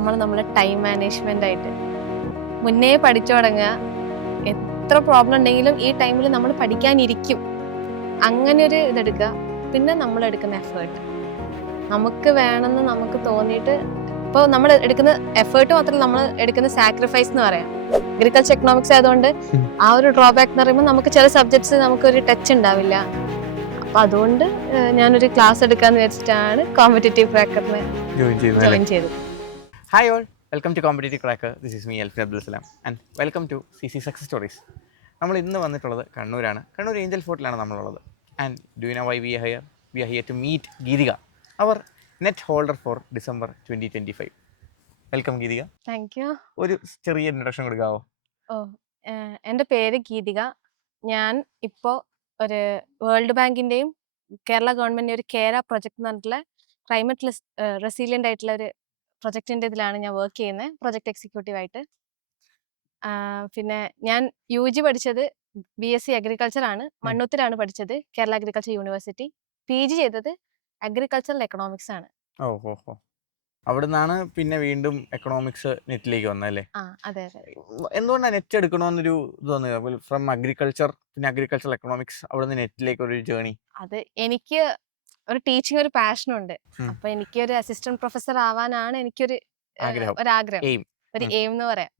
നമ്മൾ നമ്മളെ time management ആയിട്ട്. മുന്നേ പഠിച്ചു തുടങ്ങുക. എത്ര പ്രോബ്ലം ഉണ്ടെങ്കിലും ഈ ടൈമിൽ നമ്മൾ പഠിക്കാനിരിക്കും. അങ്ങനെ ഒരു ഇതെടുക്കുക. പിന്നെ നമ്മൾ എടുക്കുന്ന എഫേർട്ട് നമുക്ക് വേണമെന്ന് നമുക്ക് തോന്നിയിട്ട് ഇപ്പോൾ നമ്മൾ എടുക്കുന്ന എഫേർട്ട് മാത്രം നമ്മൾ എടുക്കുന്ന സാക്രിഫൈസ് എന്ന് പറയാം. അഗ്രികൾച്ചർ എക്കണോമിക്സ് ആയതുകൊണ്ട് ആ ഒരു ഡ്രോബാക്ക് എന്ന് പറയുമ്പോൾ നമുക്ക് ചില സബ്ജക്ട്സ് നമുക്കൊരു ടച്ച് ഉണ്ടാവില്ല. അപ്പൊ അതുകൊണ്ട് ഞാനൊരു ക്ലാസ് എടുക്കാന്ന് വിചാരിച്ചിട്ടാണ് കോമ്പറ്റേറ്റീവ് ക്രാക്കറിനെ ജോയിൻ ചെയ്തത്. Hi all welcome to competitive cracker this is me Alfin Abdul Salam and welcome to C C success stories നമ്മൾ ഇന്ന് വന്നിട്ടുള്ളത് കണ്ണൂരാണ്. കണ്ണൂർ ഏഞ്ചൽ ഫോർട്ടിലാണ് നമ്മളുള്ളത്. And do you know why we here we here to meet Geethika our net holder for December twenty twenty five welcome Geethika thank you ഒരു ചെറിയ introduction കൊടുക്കാവോ? ഓ എന്റെ പേര് ഗീതിക ഞാൻ ഇപ്പോൾ ഒരു വേൾഡ് ബാങ്കിന്റെയും കേരള ഗവൺമെന്റിന്റെ ഒരു കേര പ്രൊജക്ട് എന്ന് പറഞ്ഞിട്ടുള്ള ക്ലൈമറ്റ് റെസീലിയന്റ് ആയിട്ടുള്ള ഒരു പ്രൊജക്റ്റിന്റെ ഇതിലാണ് ഞാൻ വർക്ക് ചെയ്യുന്നത് പ്രൊജക്ട് എക്സിക്യൂട്ടീവ് ആയിട്ട്. ആ, പിന്നെ ഞാൻ യു ജി പഠിച്ചത് ബി എസ് സി അഗ്രികൾച്ചർ ആണ്. മണ്ണൂത്തിലാണ് പഠിച്ചത്. Kerala agriculture university P G ചെയ്തത് അഗ്രികൾച്ചറൽ എക്കണോമിക്സ് ആണ്. ഓഹോ അവിടെ നിന്നാണ് പിന്നെ വീണ്ടും എക്കണോമിക്സ് നെറ്റിലേക്ക് വന്നല്ലേ എന്തുകൊണ്ടാണ് നെറ്റ് എടുക്കണമെന്നൊരു ഇത് ഫ്രം അഗ്രികൾച്ചർ പിന്നെ അഗ്രികൾച്ചർ എക്കണോമിക്സ് അവിടെ നിന്ന് നെറ്റിലേക്ക് ഒരു ജേണി അത് എനിക്ക് ഒരു ടീച്ചിങ് ഒരു പാഷൻ ഉണ്ട്. അപ്പൊ എനിക്ക് ഒരു അസിസ്റ്റന്റ് പ്രൊഫസർ ആവാനാണ് എനിക്കൊരു ആഗ്രഹം. ഒരു ആഗ്രഹം എയിം എന്ന് പറയാം.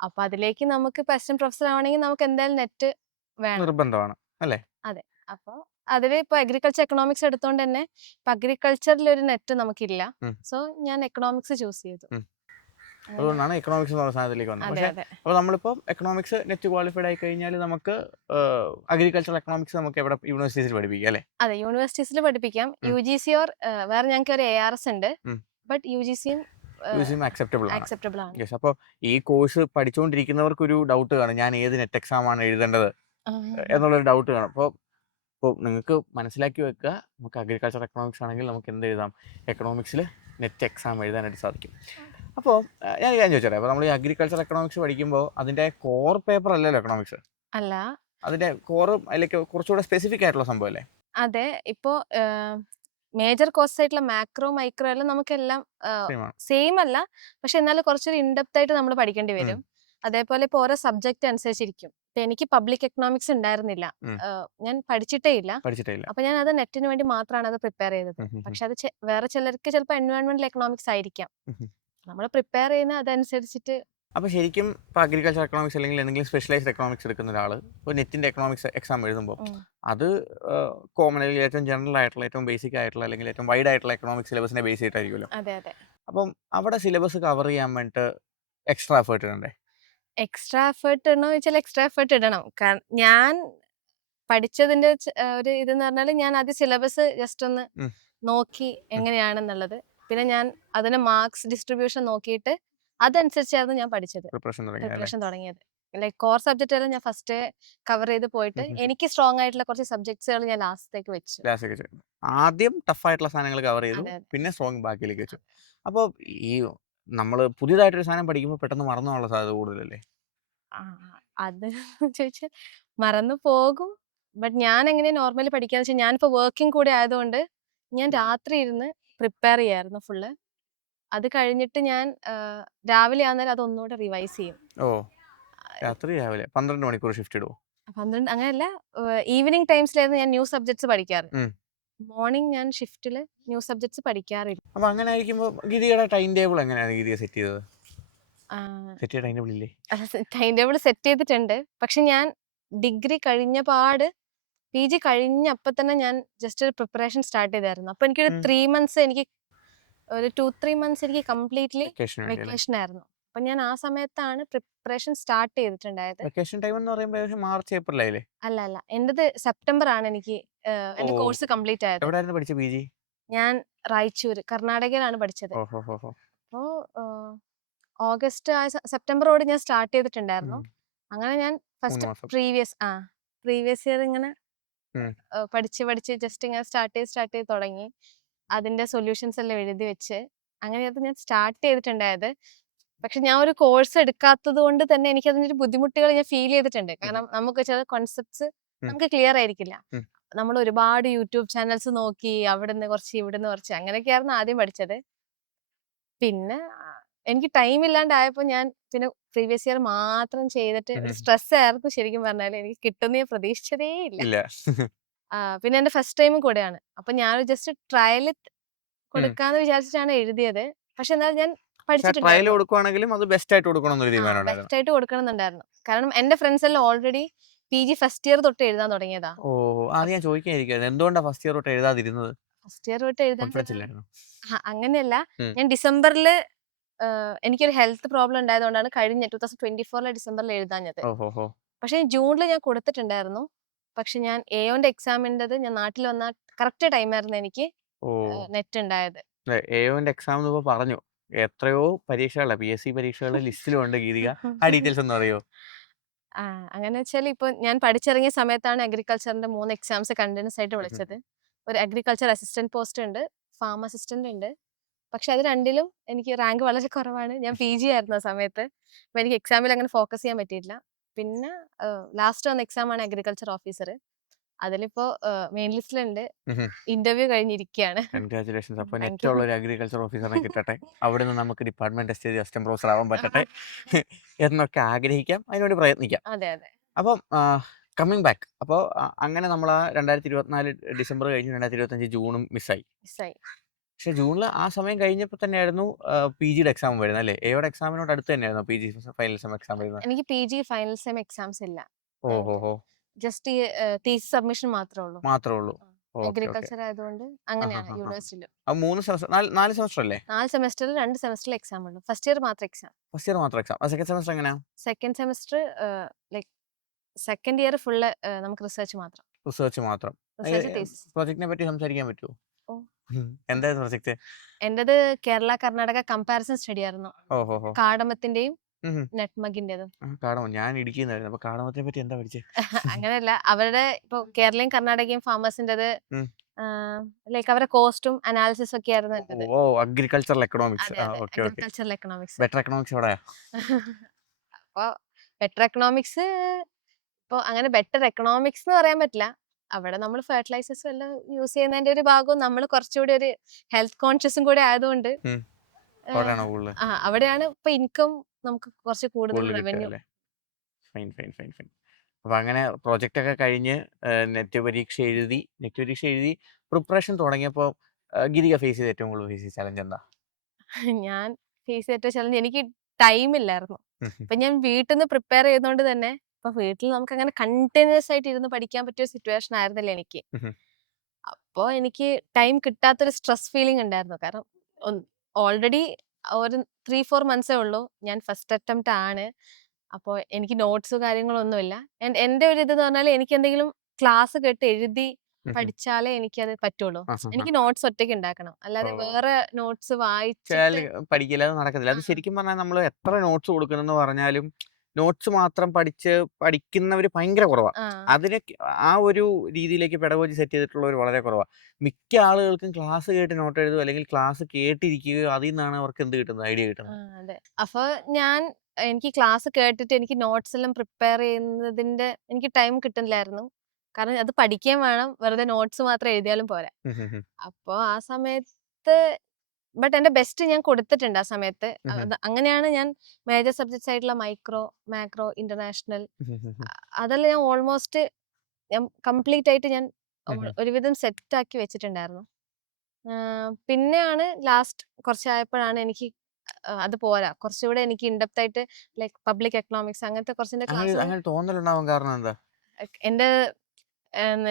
അപ്പൊ അതിലേക്ക് നമുക്ക് അസിസ്റ്റന്റ് പ്രൊഫസർ ആവണമെങ്കിൽ നമുക്ക് എന്തായാലും നെറ്റ് വേണം. നിർബന്ധമാണ്. അല്ലേ? അതെ. അപ്പൊ അതിൽ ഇപ്പൊ അഗ്രികൾച്ചർ എക്കണോമിക്സ് എടുത്തോണ്ട് തന്നെ ഇപ്പൊ അഗ്രികൾച്ചറിൽ ഒരു നെറ്റ് നമുക്കില്ല. സോ ഞാൻ എക്കണോമിക്സ് ചൂസ് ചെയ്തു. അതുകൊണ്ടാണ് എക്കണോമിക്സ് എന്ന് പറഞ്ഞ സാധനത്തിലേക്ക് വന്നത്. പക്ഷേ അപ്പോൾ നമ്മളിപ്പോൾ എക്കണോമിക്സ് നെറ്റ് ക്വാളിഫൈഡ് ആയി കഴിഞ്ഞാൽ നമുക്ക് അഗ്രികൾച്ചർ എക്കണോമിക്സ് നമുക്ക് എവിടെ യൂണിവേഴ്സിറ്റീസിൽ പഠിപ്പിക്കാം അല്ലേ? അതെ യൂണിവേഴ്സിറ്റീസിൽ പഠിപ്പിക്കാം. യു ജി സി ഓർ വേറെ ഞങ്ങൾക്ക് ഒരു എ ആർ എസ് ഉണ്ട്. ബട്ട് യു ജി സിയും അക്സെപ്റ്റബിൾ ആണ്. അപ്പോൾ ഈ കോഴ്സ് പഠിച്ചുകൊണ്ടിരിക്കുന്നവർക്ക് ഒരു ഡൗട്ട് കാണും. ഞാൻ ഏത് നെറ്റ് എക്സാം ആണ് എഴുതേണ്ടത്? എന്നുള്ളൊരു ഡൗട്ട് കാണും. അപ്പോൾ ഇപ്പോൾ നിങ്ങൾക്ക് മനസ്സിലാക്കി വെക്കുക. നമുക്ക് അഗ്രികൾച്ചർ എക്കണോമിക്സ് ആണെങ്കിൽ നമുക്ക് എന്ത് എഴുതാം? എക്കണോമിക്സിൽ നെറ്റ് എക്സാം എഴുതാനായിട്ട് സാധിക്കും. അപ്പോൾ ഞാൻ ഞാൻ ചോദിച്ചാലേ ചോദിച്ചോട്ടെ? അപ്പോൾ നമ്മൾ ഈ അഗ്രികൾച്ചർ എക്കണോമിക്സ് പഠിക്കുമ്പോൾ അതിന്റെ കോർ പേപ്പർ അല്ലല്ലോ എക്കണോമിക്സ് അല്ല. അതിന്റെ കോർ അതിലേക്ക് കുറച്ചുകൂടെ സ്പെസിഫിക് ആയിട്ടുള്ള സംഭവം അല്ലേ? അതെ. ഇപ്പോ മേജർ കോഴ്സ് ആയിട്ടുള്ള മാക്രോ മൈക്രോ എല്ലാം നമുക്കെല്ലാം സെയിം അല്ല. പക്ഷെ എന്നാലും കുറച്ചൊരു ഇൻഡെപ്ത് ആയിട്ട് നമ്മൾ പഠിക്കേണ്ടി വരും. അതേപോലെ ഇപ്പൊ ഓരോ സബ്ജക്ട് അനുസരിച്ചിരിക്കും. ഇപ്പൊ എനിക്ക് പബ്ലിക് എക്കണോമിക്സ് ഉണ്ടായിരുന്നില്ല. ഞാൻ പഠിച്ചിട്ടേ ഇല്ല. അപ്പൊ ഞാൻ അത് നെറ്റിന് വേണ്ടി മാത്രമാണ് അത് പ്രിപ്പയർ ചെയ്തത്. പക്ഷെ അത് വേറെ ചിലർക്ക് ചിലപ്പോൾ എൻവയോൺമെന്റൽ എക്കണോമിക്സ് ആയിരിക്കാം. നമ്മൾ പ്രിപ്പയർ ചെയ്യുന്ന അതനുസരിച്ചിട്ട് അപ്പോൾ ശരിക്കും ഇപ്പോൾ അഗ്രികൾച്ചർ എക്കണോമിക്സ് അല്ലെങ്കിൽ എന്തെങ്കിലും സ്പെഷ്യലൈസ്ഡ് എക്കണോമിക്സ് എടുക്കുന്ന ഒരാൾ ഒരു നെറ്റിന്റെ എക്കണോമിക്സ് എക്സാം എഴുതുമ്പോൾ അത് കോമൺ അല്ലെങ്കിൽ ഏറ്റവും ജനറൽ ആയിട്ടുള്ള ഏറ്റവും ബേസിക് ആയിട്ടുള്ള അല്ലെങ്കിൽ ഏറ്റവും വൈഡ് ആയിട്ടുള്ള എക്കണോമിക് സിലബസിനെ ബേസ് ചെയ്തിട്ടായിരിക്കുമല്ലോ. അതെ അതെ. അപ്പം അവിടെ സിലബസ് കവർ ചെയ്യാൻ വേണ്ടിയിട്ട് എക്സ്ട്രാ എഫേർട്ട് ഇടണ്ടേ? എക്സ്ട്രാ എഫേർട്ട് ഇടണോ വെച്ചാൽ എക്സ്ട്രാ എഫേർട്ട് ഇടണം. കാരണം ഞാൻ പഠിച്ചതിന്റെ ഒരു ഇതെന്ന് പറഞ്ഞാൽ ഞാൻ ആദ്യം സിലബസ് ജസ്റ്റ് ഒന്ന് നോക്കി എങ്ങനെയാണെന്നുള്ളത്. പിന്നെ ഞാൻ അതിന് മാർക്സ് ഡിസ്ട്രിബ്യൂഷൻ നോക്കിയിട്ട് അതനുസരിച്ചായിരുന്നു ഞാൻ പഠിച്ചത്. പ്രിപ്പറേഷൻ തുടങ്ങിയത്. ലൈക് കോർ സബ്ജക്റ്റ് എല്ലാം ഞാൻ ഫസ്റ്റ് കവർ ചെയ്ത് പോയിട്ട്. എനിക്ക് സ്ട്രോങ് ആയിട്ടുള്ള കുറച്ച് സബ്ജക്ട്സുകൾ ഞാൻ ലാസ്റ്റത്തേക്ക് വെച്ചു. ലാസ്റ്റ് ടഫ് ആയിട്ടുള്ള ആദ്യം സാധനങ്ങൾ കവർ ചെയ്തു. പിന്നെ സ്ട്രോങ് ബാക്കിലേക്ക് വെച്ചു. അപ്പോൾ ഈ നമ്മൾ പുതിയതായിട്ടൊരു സാധനം പഠിക്കുമ്പോൾ പെട്ടെന്ന് മറന്നു പോകാനുള്ള സാധ്യത കൂടുതലല്ലേ? അത് ചോദിച്ചാൽ മറന്നു പോകും. ബട്ട് ഞാൻ എങ്ങനെ നോർമലി പഠിക്കാന്ന് വെച്ചാൽ ഞാനിപ്പോ വർക്കിംഗ് കൂടെ ആയതുകൊണ്ട് ഞാൻ രാത്രി ഇരുന്ന് പ്രിപ്പയർ ചെയ്യായിരുന്നു ഫുള്ള്. അത് കഴിഞ്ഞിട്ട് ഞാൻ രാവിലെ ആകുന്നേരം അത് ഒന്നുകൂടെ റിവൈസ് ചെയ്യും. ഓ. രാത്രി രാവിലെ പന്ത്രണ്ട് മണിക്കൂർ ഷിഫ്റ്റ് ഇടുവോ? പന്ത്രണ്ട് അങ്ങനെയല്ല ഈവനിങ് ടൈംസിലായിരുന്നു ഞാൻ ന്യൂ സബ്ജക്ട്സ് പഠിക്കാറ്. മോർണിംഗ് ഞാൻ ഷിഫ്റ്റിൽ ന്യൂ സബ്ജക്ട്സ് പഠിക്കാറില്ല. അപ്പോൾ അങ്ങനെ ആയിരിക്കുമ്പോൾ ഗീതിയുടെ ടൈം ടേബിൾ എങ്ങനെയാണ് ഗീതിയെ സെറ്റ് ചെയ്തത്? സെറ്റ് ടൈം ടേബിൾ ഇല്ലേ? ടൈം ടേബിൾ സെറ്റ് ചെയ്തിട്ടുണ്ട്. പക്ഷെ ഞാൻ ഡിഗ്രി കഴിഞ്ഞ പാട് പി ജി കഴിഞ്ഞ അപ്പൊ തന്നെ ഞാൻ ജസ്റ്റ് ഒരു പ്രിപ്പറേഷൻ സ്റ്റാർട്ട് ചെയ്തായിരുന്നു. അപ്പൊ എനിക്കൊരു. ത്രീ മന്ത്സ് എനിക്ക് ഒരു ടു ത്രീ മന്ത്സ് എനിക്ക് കംപ്ലീറ്റ്ലി വെക്കേഷൻ ആയിരുന്നു. അപ്പൊ ഞാൻ ആ സമയത്താണ് പ്രിപ്പറേഷൻ സ്റ്റാർട്ട് ചെയ്തിട്ടുണ്ടായത്. വെക്കേഷൻ ടൈം എന്ന് പറയുമ്പോൾ മാർച്ച് ഏപ്രിൽ ആയില്ലേ? അല്ല അല്ല. എന്റേത് സെപ്റ്റംബർ ആണ് എനിക്ക് എന്റെ കോഴ്സ് കംപ്ലീറ്റ് ആയത്. എവിടെയായിരുന്നു പഠിച്ച പി ജി ഞാൻ റായ്ച്ചൂർ കർണാടകയിലാണ് പഠിച്ചത്. അപ്പോ ഓഗസ്റ്റ് ആ സെപ്റ്റംബറോട് ഞാൻ സ്റ്റാർട്ട് ചെയ്തിട്ടുണ്ടായിരുന്നു. അങ്ങനെ ഞാൻ ഫസ്റ്റ്. പ്രീവിയസ് ആ പ്രീവിയസ് ഇയർ ഇങ്ങനെ പഠിച്ച് പഠിച്ച് ജസ്റ്റ് ഇങ്ങനെ സ്റ്റാർട്ട് ചെയ്ത് സ്റ്റാർട്ട് ചെയ്ത് തുടങ്ങി. അതിന്റെ സൊല്യൂഷൻസ് എല്ലാം എഴുതി വെച്ച്. അങ്ങനെ അത് ഞാൻ സ്റ്റാർട്ട് ചെയ്തിട്ടുണ്ടായത്. പക്ഷെ ഞാൻ ഒരു കോഴ്സ് എടുക്കാത്തത് കൊണ്ട് തന്നെ എനിക്ക് അതിന്റെ ഒരു ബുദ്ധിമുട്ടുകൾ ഞാൻ ഫീൽ ചെയ്തിട്ടുണ്ട്. കാരണം നമുക്ക് ചില കോൺസെപ്റ്റ്സ് നമുക്ക് ക്ലിയർ ആയിരിക്കില്ല. നമ്മൾ ഒരുപാട് യൂട്യൂബ് ചാനൽസ് നോക്കി അവിടെ നിന്ന് കുറച്ച് ഇവിടെ നിന്ന് കുറച്ച് അങ്ങനെയൊക്കെയായിരുന്നു ആദ്യം പഠിച്ചത്. പിന്നെ എനിക്ക് ടൈം ഇല്ലാണ്ടായപ്പോ ഞാൻ പിന്നെ പ്രീവിയസ് ഇയർ മാത്രം ചെയ്തിട്ട് സ്ട്രെസ് ആയിരുന്നു ശരിക്കും പറഞ്ഞാൽ. എനിക്ക് കിട്ടുന്ന ഞാൻ പ്രതീക്ഷിച്ചതേ ഇല്ല. പിന്നെ എന്റെ ഫസ്റ്റ് ടൈം കൂടെയാണ്. അപ്പൊ ഞാൻ ജസ്റ്റ് ട്രയൽ കൊടുക്കാന്ന് വിചാരിച്ചിട്ടാണ് എഴുതിയത്. പക്ഷെ എന്നാലും ഞാൻ ട്രയൽ കൊടുക്കുവാണെങ്കിലും അത് ബെസ്റ്റ് ആയിട്ട് കൊടുക്കണം ബെസ്റ്റ് ആയിട്ട് കൊടുക്കണമെന്നുണ്ടായിരുന്നു. കാരണം എന്റെ ഫ്രണ്ട്സ് എല്ലാം already P G first year തൊട്ട് എഴുതാൻ തുടങ്ങിയതാ. ഓ അത് ഞാൻ ചോദിക്കാതിരിക്കുന്നത് എന്തുകൊണ്ടാ ഫസ്റ്റ് ഇയർ തൊട്ട് എഴുതാതിരുന്നത്? ഫസ്റ്റ് ഇയർ തൊട്ട് എഴുതാൻ അങ്ങനെയല്ല. ഞാൻ ഡിസംബറിൽ എനിക്കൊരു ഹെൽത്ത് പ്രോബ്ലം ഉണ്ടായതുകൊണ്ടാണ് കഴിഞ്ഞ ടൂ തൗസൻഡ് ട്വന്റി ഫോറിലെ ഡിസംബറിൽ എഴുതാഞ്ഞത്. ഓഹോ പക്ഷെ ജൂണിൽ ഞാൻ കൊടുത്തിട്ടുണ്ടായിരുന്നു. പക്ഷെ ഞാൻ എയോന്റെ എക്സാമിന്റെത് ഞാൻ നാട്ടിൽ വന്ന കറക്റ്റ് ടൈമായിരുന്നു എനിക്ക് ഓ. നെറ്റ് ഉണ്ടായത്. എയോന്റെ എക്സാം എന്ന് പറഞ്ഞു. എത്രയോ പരീക്ഷകളാണ് പി എസ് സി പരീക്ഷകളുടെ ലിസ്റ്റിലും ഉണ്ട് ഗീതിക. ആ ഡീറ്റെയിൽസ് ഒന്നും അറിയോ? ആ അങ്ങനെ വെച്ചാൽ ഇപ്പൊ ഞാൻ പഠിച്ചിറങ്ങിയ സമയത്താണ് അഗ്രികൾച്ചറിന്റെ മൂന്ന് എക്സാംസ് കണ്ടിന്യൂസ് ആയിട്ട് വിളിച്ചത്. ഒരു അഗ്രികൾച്ചർ അസിസ്റ്റന്റ് പോസ്റ്റ് ഉണ്ട് ഫാം അസിസ്റ്റന്റ് ഉണ്ട് പക്ഷെ അത് രണ്ടിലും എനിക്ക് റാങ്ക് വളരെ കുറവാണ്. ഞാൻ പി ജി ആയിരുന്നു ആ സമയത്ത്. അപ്പൊ എനിക്ക് എക്സാമിൽ അങ്ങനെ ഫോക്കസ് ചെയ്യാൻ പറ്റിയിട്ടില്ല. പിന്നെ ലാസ്റ്റ് വന്ന എക്സാം ആണ് അഗ്രികൾച്ചർ ഓഫീസർ അതിലിപ്പോ മെയിൻ ലിസ്റ്റിലുണ്ട്. ഇന്റർവ്യൂ കഴിഞ്ഞിരിക്കുകയാണ് കൺഗ്രാചുലേഷൻസ് അപ്പൊ Thank നെറ്റ് ഉള്ള ഒരു അഗ്രികൾച്ചർ ഓഫീസറിനെ കിട്ടട്ടെ. അവിടെ നിന്ന് നമുക്ക് ഡിപ്പാർട്ട്മെന്റ് ടെസ്റ്റ് ചെയ്ത് അസിസ്റ്റന്റ് പ്രൊഫസർ ആവാൻ പറ്റട്ടെ എന്നൊക്കെ ആഗ്രഹിക്കാം. അതിനുവേണ്ടി പ്രയത്നിക്കാം. അതെ അതെ. അപ്പം കമ്മിങ് ബാക്ക് അപ്പോൾ അങ്ങനെ നമ്മൾ ആ രണ്ടായിരത്തി ഇരുപത്തിനാല് ഡിസംബർ കഴിഞ്ഞ് രണ്ടായിരത്തി ഇരുപത്തഞ്ച് ജൂണും മിസ്സായി. മിസ്സായി. പക്ഷെ ജൂണിൽ ആ സമയം കഴിഞ്ഞപ്പോൾ തന്നെയായിരുന്നു പി ജിയുടെ എക്സാം വരുന്നത് അല്ലേ? എയുടെ എക്സാമിനോട് അടുത്ത് തന്നെയായിരുന്നു P G final sem exam വരുന്നത്. എനിക്ക് P G final sem exams ഇല്ല. ഓ ഹോ ഹോ. ജസ്റ്റ് ഈ തീസ് സബ്മിഷൻ മാത്രമേ ഉള്ളൂ. മാത്രമേ ഉള്ളൂ. അഗ്രികൾച്ചർ ആയതുകൊണ്ട് അങ്ങനെയാണ് ആ മൂന്ന് സെമസ്റ്റർ നാല് സെമസ്റ്റർ അല്ലേ? നാല് സെമസ്റ്ററിൽ രണ്ട് സെമസ്റ്ററിൽ എക്സാം ഉള്ളൂ. ഫസ്റ്റ് ഇയർ മാത്രം എക്സാം ഫസ്റ്റ് ഇയർ മാത്രം എക്സാം സെക്കൻഡ് സെമസ്റ്റർ എങ്ങനെയാ? Second semester like second year full നമുക്ക് റിസർച്ച് മാത്രം. റിസർച്ച് മാത്രം. പ്രോജക്റ്റിനെ പറ്റി സംസാരിക്കാൻ പറ്റുമോ. എന്തായിരുന്നു പ്രൊജക്ട് എന്റേത് കേരള കർണാടക കമ്പാരിസൺ സ്റ്റഡി ആയിരുന്നു. ഓ ഹോ ഹോ കാടമത്തിന്റെയും. നെറ്റ്മഗിന്റേതും കാടമം ഞാൻ ഇടുക്കിന്നായിരുന്നു. അപ്പൊ കാടമത്തിനെ പറ്റി എന്താ അങ്ങനെയല്ല. അവരുടെ ഇപ്പൊ കേരളയും കർണാടകയും ഫാമേഴ്സിന്റേത് ഉം. ലൈക്ക് അവരുടെ കോസ്റ്റും അനാലിസിസ് ഒക്കെ ആയിരുന്നു ഓ agricultural economics agricultural economics better economics എവിടെയാ? അപ്പൊ ബെറ്റർ എക്കണോമിക്സ് ഇപ്പൊ അങ്ങനെ ബെറ്റർ എക്കണോമിക്സ് എന്ന് പറയാൻ പറ്റില്ല. അവിടെ നമ്മൾ ഫെർട്ടിലൈസേഴ്സ് എല്ലാം യൂസ് ചെയ്യുന്നതിന്റെ ഒരു ഭാഗവും നമ്മൾ കുറച്ചുകൂടി ഒരു ഹെൽത്ത് കോൺഷ്യസും കൂടി ആയതുകൊണ്ട് അവിടെയാണോ കൂടുതൽ ആ അവിടെയാണ് ഇപ്പൊ ഇൻകം നമുക്ക് കുറച്ച് കൂടുതൽ കൂടുതൽ revenue fine fine fine fine അപ്പൊ അങ്ങനെ പ്രോജക്റ്റ് ഒക്കെ കഴിഞ്ഞ് നെറ്റ് പരീക്ഷ എഴുതി നെറ്റ് പരീക്ഷ എഴുതി പ്രിപ്പറേഷൻ തുടങ്ങിയപ്പോൾ ഗിരിക ഫേസ് ചെയ്ത ഏറ്റവും കൂടുതൽ ഫേസ് ചെയ്ത ചലഞ്ച് എന്താ? ഞാൻ ഫേസ് ചെയ്ത ചലഞ്ച് എനിക്ക് ടൈം ഇല്ലായിരുന്നു. അപ്പൊ ഞാൻ വീട്ടിൽ നിന്ന് പ്രിപ്പയർ ചെയ്തുകൊണ്ട് തന്നെ ഇപ്പൊ വീട്ടിൽ നമുക്ക് അങ്ങനെ കണ്ടിന്യൂസ് ആയിട്ട് ഇരുന്ന് പഠിക്കാൻ പറ്റിയ സിറ്റുവേഷൻ ആയിരുന്നില്ല എനിക്ക്. അപ്പോ അപ്പോൾ എനിക്ക് ടൈം കിട്ടാത്തൊരു സ്ട്രെസ് ഫീലിംഗ് ഉണ്ടായിരുന്നു. കാരണം ഓൾറെഡി ഒരു ത്രീ ഫോർ മന്ത്സേ ഉള്ളൂ. ഞാൻ ഫസ്റ്റ് അറ്റംപ്റ്റ് ആണ്. അപ്പോൾ എനിക്ക് നോട്ട്സ് കാര്യങ്ങളൊന്നുമില്ല ആൻഡ് എന്റെ ഒരു ഇത് എന്ന് പറഞ്ഞാൽ എനിക്ക് എന്തെങ്കിലും ക്ലാസ് കേട്ട് എഴുതി പഠിച്ചാലേ പഠിച്ചാലേ എനിക്കത് പറ്റുള്ളൂ. എനിക്ക് നോട്ട്സ് ഒറ്റയ്ക്ക് ഉണ്ടാക്കണം. അല്ലാതെ വേറെ നോട്ട്സ് വായിച്ചാൽ പഠിക്കില്ല അത് നടക്കത്തില്ല. അത് ശരിക്കും പറഞ്ഞാൽ നമ്മൾ എത്ര നോട്ട്സ് കൊടുക്കണമെന്ന് പറഞ്ഞാലും നോട്ട്സ് മാത്രം പഠിച്ച് പഠിക്കുന്നവർ ഭയങ്കര കുറവാണ് അതിനെ ആ ഒരു രീതിയിലേക്ക് പെടകോജി സെറ്റ് ചെയ്തിട്ടുള്ളവർ വളരെ കുറവാണ് മിക്ക ആളുകൾക്കും ക്ലാസ് കേട്ട് നോട്ട് എഴുതുക അല്ലെങ്കിൽ ക്ലാസ് കേട്ടിരിക്കുകയോ അതിൽ നിന്നാണ് അവർക്ക് എന്ത് കിട്ടുന്നത്? ഐഡിയ കിട്ടുന്നത്. അതെ. അപ്പൊ ഞാൻ എനിക്ക് ക്ലാസ് കേട്ടിട്ട് എനിക്ക് നോട്ട്സ് എല്ലാം പ്രിപ്പയർ ചെയ്യുന്നതിന്റെ എനിക്ക് ടൈം കിട്ടുന്നില്ലായിരുന്നു. കാരണം അത് പഠിക്കാൻ വേണം. വെറുതെ നോട്ട്സ് മാത്രം എഴുതിയാലും പോരാ. അപ്പോൾ ആ സമയത്ത് ബട്ട് എന്റെ ബെസ്റ്റ് ഞാൻ കൊടുത്തിട്ടുണ്ട് ആ സമയത്ത്. അങ്ങനെയാണ് ഞാൻ മേജർ സബ്ജക്ട്സ് ആയിട്ടുള്ള മൈക്രോ മാക്രോ ഇന്റർനാഷണൽ. അതെല്ലാം ഞാൻ ഓൾമോസ്റ്റ് ഞാൻ കംപ്ലീറ്റ് ആയിട്ട് ഞാൻ. ഒരുവിധം സെറ്റ് ആക്കി വെച്ചിട്ടുണ്ടായിരുന്നു. പിന്നെയാണ് ലാസ്റ്റ് കുറച്ചായപ്പോഴാണ് എനിക്ക് അത് പോരാ. കുറച്ചുകൂടെ എനിക്ക് ഇൻഡെപ്ത് ആയിട്ട് ലൈക് പബ്ലിക് എക്കണോമിക്സ് അങ്ങനത്തെ കുറച്ചിന്റെ ക്ലാസ് എന്റെ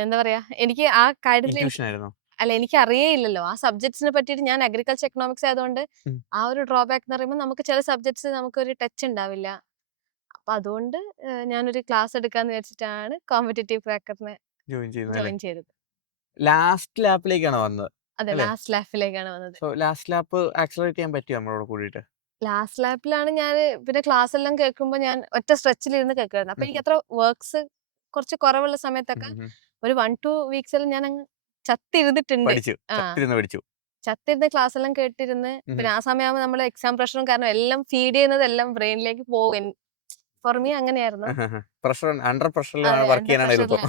എന്താ പറയാ എനിക്ക് ആ കാര്യത്തിൽ അല്ല എനിക്ക് അറിയേയില്ലല്ലോ ആ സബ്ജക്ട്സിനെ പറ്റിയിട്ട് ഞാൻ അഗ്രികൾച്ചർ എക്കണോമിക്സ് ആയതുകൊണ്ട് ആ ഒരു ഡ്രോബാക്ക് എന്ന് പറയുമ്പോൾ നമുക്ക് ചില സബ്ജക്ട്സ് നമുക്ക് ഒരു ടച്ച് ഉണ്ടാവില്ല. അപ്പൊ അതുകൊണ്ട് ഏഹ്, ഞാനൊരു ക്ലാസ് എടുക്കാന്ന് വെച്ചിട്ടാണ് കോമ്പറ്റേറ്റീവ് ക്രാക്കറിനെ ജോയിൻ ചെയ്യുന്നത് ജോയിൻ ചെയ്തത്. ലാസ്റ്റ് ലാപ്പിലേക്കാണ് വന്നത്? അതെ അല്ലേ? ലാസ്റ്റ് ലാപ്പിലേക്കാണ് വന്നത്. സോ ലാസ്റ്റ് ലാപ്പ് ആക്സലറേറ്റ് ചെയ്യാൻ പറ്റിയോ നമ്മളോട് കൂടിയിട്ട്? ലാസ്റ്റ് ലാപ്പിലാണ് ഞാൻ പിന്നെ ക്ലാസ് എല്ലാം കേൾക്കുമ്പോൾ ഞാൻ ഒറ്റ സ്ട്രെച്ചിൽ ഇരുന്ന് കേൾക്കുമായിരുന്നു അപ്പൊ ഉം. എനിക്ക് അത്ര വർക്ക്സ് കുറച്ച് കുറവുള്ള സമയത്തൊക്കെ ഉം ഉം. ഒരു വൺ ടു വീക്സിൽ ഞാൻ അങ്ങ് ചത്തിരുന്നിട്ടുണ്ട്. പഠിച്ചു. ആ. ചത്തിരുന്ന് പഠിച്ചു. ചത്തിരുന്ന് ക്ലാസ് എല്ലാം കേട്ടിരുന്ന് ഉം. പിന്നെ ആ സമയമാകുമ്പോൾ നമ്മൾ എക്സാം പ്രഷറും കാരണം എല്ലാം ഫീഡ് ചെയ്യുന്നതെല്ലാം ബ്രെയിനിലേക്ക് പോകും. ഫോർ മീ അങ്ങനെയായിരുന്നു. പ്രഷർ അണ്ടർ പ്രഷറിലാണ് വർക്ക് ചെയ്യാനാണ് എളുപ്പം.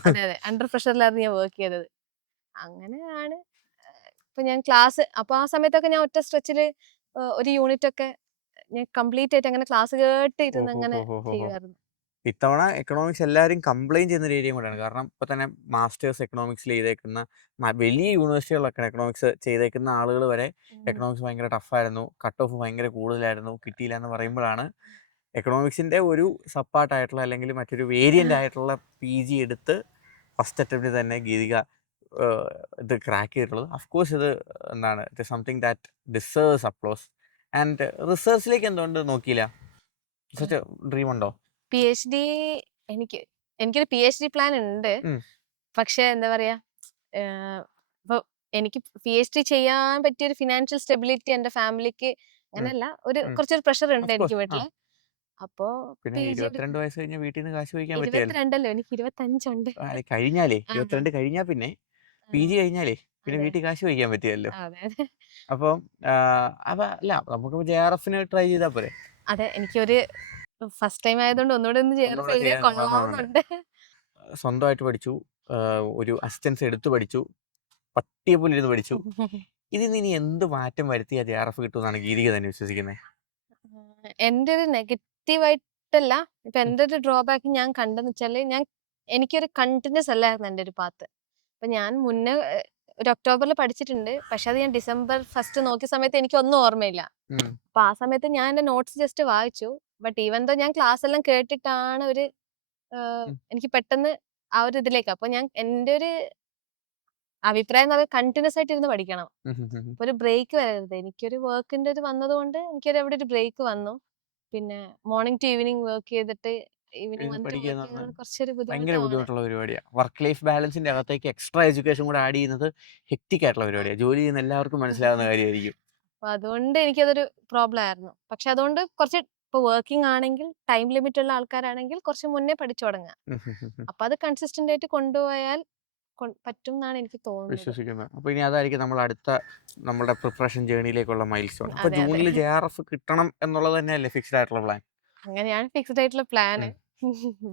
അണ്ടർ പ്രഷറിലായിരുന്നു ഞാൻ വർക്ക് ചെയ്തത്. അങ്ങനെയാണ്. ഏഹ് ഇപ്പൊ ഞാൻ ക്ലാസ് അപ്പൊ ആ സമയത്തൊക്കെ ഞാൻ ഒറ്റ സ്ട്രെച്ചിൽ ഒരു യൂണിറ്റ് ഒക്കെ ഞാൻ കംപ്ലീറ്റ് ആയിട്ട് അങ്ങനെ ക്ലാസ് കേട്ടിരുന്ന് അങ്ങനെ ഓഹോഹോഹോഹോ. ചെയ്യുമായിരുന്നു. ഇത്തവണ എക്കണോമിക്സ് എല്ലാവരും കംപ്ലൈന്റ് ചെയ്യുന്ന ഒരു ഏരിയ കൂടെയാണ്. കാരണം ഇപ്പോൾ തന്നെ മാസ്റ്റേഴ്സ് എക്കണോമിക്സിൽ ചെയ്തേക്കുന്ന വലിയ യൂണിവേഴ്സിറ്റികളൊക്കെ എക്കണോമിക്സ് ചെയ്തേക്കുന്ന ആളുകൾ വരെ. എക്കണോമിക്സ് ഭയങ്കര ടഫായിരുന്നു കട്ട് ഓഫ് ഭയങ്കര കൂടുതലായിരുന്നു. കിട്ടിയില്ല എന്ന് പറയുമ്പോഴാണ് എക്കണോമിക്സിന്റെ ഒരു സപ്പാർട്ടായിട്ടുള്ള അല്ലെങ്കിൽ മറ്റൊരു വേരിയന്റ് ആയിട്ടുള്ള പി ജി എടുത്ത് ഫസ്റ്റ് അറ്റംപ്റ്റിൽ തന്നെ ഗീതിക ഇത് ക്രാക്ക് ചെയ്തിട്ടുള്ളത്. അഫ്കോഴ്സ് ഇത് എന്താണ് it something that deserves applause and റിസേർച്ചിലേക്ക് എന്തുകൊണ്ട് നോക്കിയില്ല? സച്ച് ഡ്രീം ഉണ്ടോ? പി എച്ച് ഡി എനിക്ക് എനിക്കൊരു പി എച്ച് ഡി പ്ലാൻ ഉണ്ട്. പക്ഷെ എന്താ പറയാ ഇപ്പൊ എനിക്ക് പി എച്ച് ഡി ചെയ്യാൻ പറ്റിയ ഒരു ഫിനാൻഷ്യൽ സ്റ്റെബിലിറ്റി എന്റെ ഫാമിലിക്ക് അങ്ങനല്ല ഒരു കുറച്ചൊരു പ്രഷർ ഉണ്ട് എനിക്ക് വീട്ടിൽ. അപ്പോ പിന്നെ ഇരുപത്തിരണ്ട് വയസ്സ് കഴിഞ്ഞ വീട്ടിൽ നിന്ന് കാശ് ചോദിക്കാൻ ഇരുപത്തിരണ്ടല്ലോ എനിക്ക് ഇരുപത്തഞ്ചുണ്ട്. കഴിഞ്ഞാലേ. ഇരുപത്തിരണ്ട് കഴിഞ്ഞാ പിന്നെ പി ജി കഴിഞ്ഞാലേ പിന്നെ. വീട്ടിൽ കാശ് ചോദിക്കാൻ പറ്റിയല്ലോ. അപ്പം അപ്പൊ അല്ല നമുക്ക് ജെ ആർ എഫിന് ട്രൈ ചെയ്താ പോരെ. അതെ എനിക്കൊരു ഫസ്റ്റ് ടൈം ആയതുകൊണ്ട് ഒന്നുകൂടെ ഒന്ന് ചേർത്ത് ഒന്നുകൂടെ എഴുതിയാൽ ചെയ്യാൻ കൊള്ളാവുന്നുണ്ട്. സ്വന്തമായിട്ട് പഠിച്ചു. ആ, ഒരു അസിസ്റ്റൻസ് എടുത്തു പഠിച്ചു. പട്ടിയെ പോലെ ഇരുന്ന് പഠിച്ചു. ഇതിൽ നിന്ന് ഇനി എന്ത് മാറ്റം വരുത്തിയാ ജെ ആർ എഫ് കിട്ടുമെന്നാണ് ഗീതിക തന്നെ വിശ്വസിക്കുന്നത് എന്റെ ഒരു നെഗറ്റീവ് ആയിട്ടല്ല ഇപ്പൊ എന്റെ ഒരു ഡ്രോബാക്ക് ഞാൻ കണ്ടെന്ന് വെച്ചാൽ ഞാൻ എനിക്കൊരു കണ്ടിന്യൂസ് അല്ലായിരുന്നു എന്റെ ഒരു പാത്ത്. അപ്പൊ ഞാൻ മുന്നേ ഏഹ്, ഒരു ഒക്ടോബറിൽ പഠിച്ചിട്ടുണ്ട്. പക്ഷെ അത് ഞാൻ ഡിസംബർ ഫസ്റ്റ് നോക്കിയ സമയത്ത് എനിക്ക് ഒന്നും ഓർമ്മയില്ല. അപ്പൊ ആ സമയത്ത് ഞാൻ എന്റെ നോട്ട്സ് ജസ്റ്റ് വായിച്ചു. ബട്ട് ഈവൻ ദോ ഞാൻ ക്ലാസ് എല്ലാം കേട്ടിട്ടാണ് ഒരു എനിക്ക് പെട്ടെന്ന് ആ ഒരു ഇതിലേക്ക്. അപ്പൊ ഞാൻ എന്റെ ഒരു അഭിപ്രായം എന്ന് പറയുന്നത് കണ്ടിന്യൂസ് ആയിട്ട് ഇരുന്ന് പഠിക്കണം. അപ്പൊ ഒരു ബ്രേക്ക് വരരുത്. എനിക്കൊരു വർക്കിന്റെ ഒരു വന്നതുകൊണ്ട് എനിക്കൊരു എവിടെ ഒരു ബ്രേക്ക് വന്നു. പിന്നെ മോർണിംഗ് ടു ഈവനിങ് വർക്ക് ചെയ്തിട്ട് ഭയങ്കര ബുദ്ധിമുട്ടുള്ള പരിപാടിയാണ് വർക്ക് ലൈഫ് ബാലൻസിന്റെ അകത്തേക്ക് എക്സ്ട്രാ എഡ്യൂക്കേഷൻ കൂടെ ആഡ് ചെയ്യുന്നത് ഹെക്റ്റിക് ആയിട്ടുള്ള പരിപാടിയാണ് ജോലി ചെയ്യുന്ന എല്ലാവർക്കും മനസ്സിലാവുന്ന കാര്യമായിരിക്കും അപ്പൊ അതുകൊണ്ട് എനിക്കതൊരു പ്രോബ്ലം ആയിരുന്നു. പക്ഷെ അതുകൊണ്ട് കുറച്ച് ഇപ്പൊ വർക്കിംഗ് ആണെങ്കിൽ ടൈം ലിമിറ്റ് ഉള്ള ആൾക്കാരാണെങ്കിൽ കുറച്ച് മുന്നേ പഠിച്ചു തുടങ്ങാം. അപ്പൊ അത് കൺസിസ്റ്റന്റ് ആയിട്ട് കൊണ്ടുപോയാൽ പറ്റും എന്നാണ് എനിക്ക് തോന്നുന്നത്. വിശ്വസിക്കുന്നത് അപ്പൊ ഇനി അതായിരിക്കും നമ്മൾ അടുത്ത നമ്മുടെ പ്രിപ്പറേഷൻ ജേണിയിലേക്കുള്ള മൈൽ സ്റ്റോൺ അപ്പൊ. ജൂണിൽ ജെ ആർ എഫ് കിട്ടണം എന്നുള്ളത് തന്നെയല്ലേ ഫിക്സ്ഡ് ആയിട്ടുള്ള പ്ലാൻ അങ്ങനെയാണ് ഫിക്സ്ഡ് ആയിട്ടുള്ള പ്ലാന്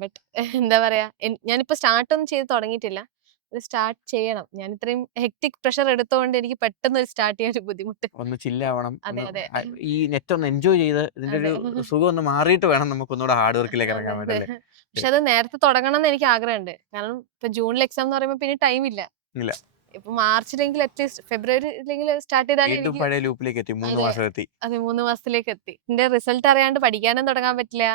ബട്ട് എന്താ പറയാ എൻ- ഞാനിപ്പോ സ്റ്റാർട്ട് ഒന്നും ചെയ്ത് തുടങ്ങിയിട്ടില്ല ഒരു സ്റ്റാർട്ട് ചെയ്യണം ഞാൻ ഇത്രയും ഹെക്ടിക് പ്രഷർ എടുത്തോണ്ട് എനിക്ക് പെട്ടെന്ന് ഒരു സ്റ്റാർട്ട് ചെയ്യാൻ ഒരു ബുദ്ധിമുട്ട് ഒന്ന് ചില്ലാവണം അതെ, അതെ. ഈ നെറ്റ് ഒന്ന് എൻജോയ് ചെയ്ത് ഇതിന്റെ ഒരു. സുഖം ഒന്ന് മാറിയിട്ട് വേണം നമുക്ക് ഒന്നുകൂടെ ഹാർഡ് വർക്കിലേക്ക് ഇറങ്ങാൻ അതെ. വേണ്ടല്ലേ പക്ഷെ അത് നേരത്തെ തുടങ്ങണം എന്ന് എനിക്ക് ആഗ്രഹമുണ്ട് കാരണം ഇപ്പൊ ജൂണിൽ എക്സാം എന്ന് പറയുമ്പോ പിന്നെ ടൈം ഇല്ല ഇല്ല. ഇപ്പൊ മാർച്ചിലെങ്കിൽ അറ്റ്ലീസ്റ്റ് ഫെബ്രുവരിയിലെങ്കിൽ സ്റ്റാർട്ട് ചെയ്താൽ വീണ്ടും എനിക്ക് പഴയ ലൂപ്പിലേക്ക് എത്തി മൂന്ന് അതെ. മാസം എത്തി അതെ മൂന്ന് മാസത്തിലേക്ക് എത്തി എന്റെ റിസൾട്ട് അറിയാണ്ട് പഠിക്കാനും തുടങ്ങാൻ പറ്റില്ല.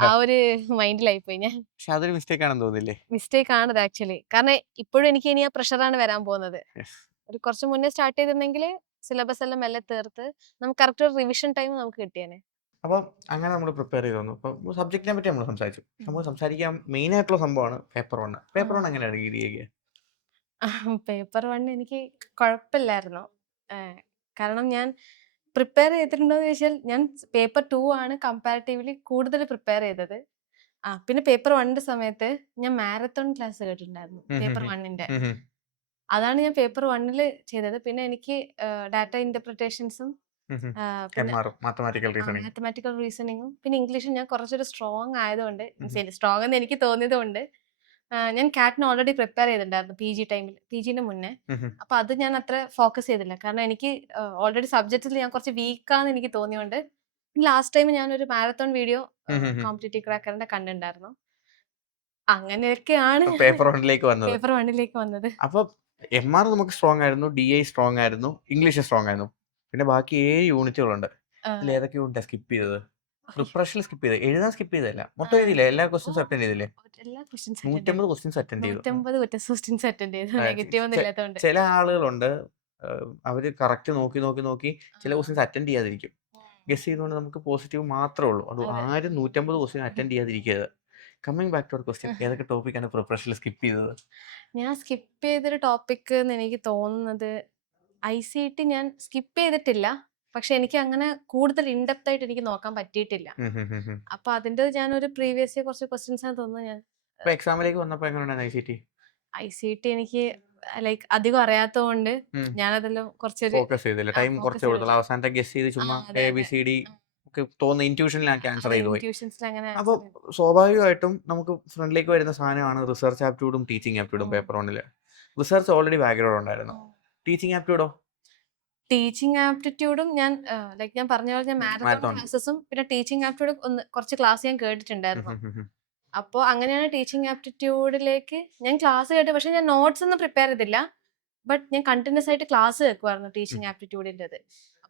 ആ ഒരു മൈൻഡിലായി പോയി ഞാൻ. പക്ഷെ അതൊരു മിസ്റ്റേക്ക് ആണെന്ന് തോന്നില്ലേ മിസ്റ്റേക്ക് ആണത് ആക്ച്വലി കാരണം ഇപ്പോഴും എനിക്ക് ഇനി ആ പ്രഷറാണ് വരാൻ പോകുന്നത്. ഒരു കുറച്ച് മുന്നേ സ്റ്റാർട്ട് ചെയ്തിരുന്നെങ്കിൽ സിലബസ് എല്ലാം മെല്ലെ തീർത്ത് നമുക്ക് കറക്റ്റ് ഒരു റിവിഷൻ ടൈം നമുക്ക് കിട്ടിയേനെ. അപ്പം അങ്ങനെ നമ്മൾ പ്രിപ്പയർ ചെയ്ത് വന്നു. അപ്പം സബ്ജക്റ്റിനെ പറ്റി നമ്മൾ സംസാരിച്ചു. നമുക്ക് സംസാരിക്കാൻ മെയിൻ ആയിട്ടുള്ള സംഭവമാണ് പേപ്പർ വൺ പേപ്പർ വൺ എങ്ങനെയാണ് ഗീതിയൊക്കെ പേപ്പർ വൺ എനിക്ക് കുഴപ്പമില്ലായിരുന്നു ഏഹ് കാരണം ഞാൻ പ്രിപ്പയർ ചെയ്തിട്ടുണ്ടോ എന്ന് ചോദിച്ചാൽ ഞാൻ പേപ്പർ ടു ആണ് കമ്പാരിറ്റീവ്ലി കൂടുതൽ പ്രിപ്പയർ ചെയ്തത്. ആ പിന്നെ പേപ്പർ വണ്ണിന്റെ സമയത്ത് ഞാൻ മാരത്തോൺ ക്ലാസ് കേട്ടിട്ടുണ്ടായിരുന്നു ഉം പേപ്പർ ഉം ഉം. വണ്ണിന്റെ അതാണ് ഞാൻ പേപ്പർ വണ്ണിൽ ചെയ്തത്. പിന്നെ എനിക്ക് ഡാറ്റ ഇന്റർപ്രിട്ടേഷൻസും എം പിന്നെ ആർ മാത്തമാറ്റിക്കൽ റീസണിങ് മാത്തമാറ്റിക്കൽ റീസണിങ്ങും പിന്നെ ഇംഗ്ലീഷും ഞാൻ കുറച്ചൊരു സ്ട്രോങ് ആയതുകൊണ്ട്. സ്ട്രോങ് എന്ന് എനിക്ക് തോന്നിയത് കൊണ്ട് ഞാൻ കാറ്റിന് ഓൾറെഡി പ്രിപ്പയർ ചെയ്തിട്ടുണ്ടായിരുന്നു പി ജി ടൈമിൽ പി ജിന് മുന്നേ. അപ്പൊ അത് ഞാൻ അത്ര ഫോക്കസ് ചെയ്തില്ല. കാരണം എനിക്ക് ഓൾറെഡി സബ്ജക്റ്റിൽ ഞാൻ കുറച്ച് വീക്കാന്ന് എനിക്ക് തോന്നിയോണ്ട് ലാസ്റ്റ് ടൈം ഞാൻ ഒരു മാരത്തോൺ വീഡിയോ. കോമ്പറ്റേറ്റീവ് ക്രാക്കറിന്റെ കണ്ടിട്ടുണ്ടായിരുന്നു. അങ്ങനെയൊക്കെയാണ് പേപ്പർ വണ്ണിലേക്ക് വന്നത്. പേപ്പർ വണ്ണിലേക്ക് വന്നത്. അപ്പൊ എം ആർ നമുക്ക് സ്ട്രോങ് ആയിരുന്നു ഡി ഐ സ്ട്രോങ് ആയിരുന്നു ഇംഗ്ലീഷ് സ്ട്രോങ് ആയിരുന്നു. പിന്നെ ബാക്കി ഏഴ് യൂണിറ്റുകളുണ്ട് ഏതൊക്കെ യൂണിറ്റാ സ്കിപ്പ് ചെയ്തത്? പ്രിപ്പറേഷൻ സ്കിപ്പ് ചെയ്ത് എഴുതാൻ സ്കിപ്പ് ചെയ്തല്ല മൊത്തം ആ. എഴുതിയില്ല? എല്ലാ ക്വസ്റ്റ്യൻസ് അറ്റൻഡ് ചെയ്തില്ലേ? എല്ലാ ക്വസ്റ്റ്യൻസ് നൂറ്റമ്പത് ക്വസ്റ്റ്യൻസ് അറ്റൻഡ് ചെയ്തു. നൂറ്റമ്പത് ക്വസ്റ്റ്യൻസ് അറ്റൻഡ് ചെയ്തു. നെഗറ്റീവ് ഒന്നും ഇല്ലാത്തതുകൊണ്ട് ചില ആളുകളുണ്ട് അവർ കറക്റ്റ് നോക്കി നോക്കി നോക്കി ചില ക്വസ്റ്റ്യൻസ് അറ്റൻഡ് ചെയ്യാതിരിക്കും. ഗസ് ചെയ്തുകൊണ്ട് നമുക്ക് പോസിറ്റീവ് മാത്രമേ ഉള്ളൂ. അതെ. ആരും നൂറ്റമ്പത് ക്വസ്റ്റ്യൻ അറ്റൻഡ് ചെയ്യാതിരിക്കരുത്. കമ്മിങ് ബാക്ക് ടു ക്വസ്റ്റ്യൻ ഏതൊക്കെ ടോപ്പിക്കാണ് പ്രിപ്പറേഷനിൽ സ്കിപ്പ് ചെയ്തത്? ഞാൻ സ്കിപ്പ് ചെയ്തൊരു ടോപ്പിക് എന്ന് എനിക്ക് തോന്നുന്നത് ഐ സി ടി ഞാൻ സ്കിപ്പ് ചെയ്തിട്ടില്ല. പക്ഷെ എനിക്ക് അങ്ങനെ കൂടുതൽ ഇൻഡെപ്ത് ആയിട്ട് എനിക്ക് നോക്കാൻ പറ്റിയിട്ടില്ല. അപ്പൊ അതിന്റെ ഞാൻ ഒരു പ്രീവിയസ് കുറച്ച് ക്വസ്റ്റ്യൻസ് ആണ് തോന്നുന്നത് ഞാൻ എക്സാമിലേക്ക് വന്നപ്പോൾ എങ്ങനെയാണ് I C T I C T എനിക്ക് ലൈക്ക് അധികം അറിയാത്തതുകൊണ്ട് കൊണ്ട് ഞാനതെല്ലാം കുറച്ചൊരു ഫോക്കസ് ചെയ്തില്ല. ടൈം കുറച്ച്. അവസാനത്തെ ഗസ് ചെയ്ത് ചുമ്മാ എ ബി സി ഡി ഒക്കെ തോന്നുന്ന ഇന്റ്യൂഷനിൽ ക്യാൻസർ ചെയ്തു പോയി. ട്യൂഷൻസിൽ അപ്പൊ സ്വാഭാവികമായിട്ടും നമുക്ക് ഫ്രണ്ടിലേക്ക് വരുന്ന സാധനമാണ് റിസർച്ച് ആപ്റ്റ്യൂഡും ടീച്ചിങ് ആപ്റ്റ്യൂഡും. പേപ്പർ വണ്ണിൽ റിസർച്ച് ഓൾറെഡി ബാക്ക്ഗ്രൗണ്ട് ഉണ്ടായിരുന്നു. ടീച്ചിങ് ആപ്റ്റ്യൂഡോ ടീച്ചിങ് ആപ്റ്റിറ്റ്യൂഡും ഞാൻ ലൈക്ക് ഞാൻ പറഞ്ഞ പോലെ ഞാൻ മാരത്തോൺ ക്ലാസസും ക്ലാസ്സസും പിന്നെ ടീച്ചിങ് ആപ്റ്റിറ്റ്യൂഡ് ഒന്ന് കുറച്ച് ക്ലാസ് ഞാൻ കേട്ടിട്ടുണ്ടായിരുന്നു. അപ്പോൾ അങ്ങനെയാണ് ടീച്ചിങ് ആപ്റ്റിറ്റ്യൂഡിലേക്ക് ഞാൻ ക്ലാസ് കേട്ട് പക്ഷെ ഞാൻ നോട്ട്സ് ഒന്നും പ്രിപ്പയർ ചെയ്തില്ല. ബട്ട് ഞാൻ കണ്ടിന്യൂസ് ആയിട്ട് ക്ലാസ് കേൾക്കുമായിരുന്നു ടീച്ചിങ് ആപ്റ്റിറ്റ്യൂഡിന്റെത്.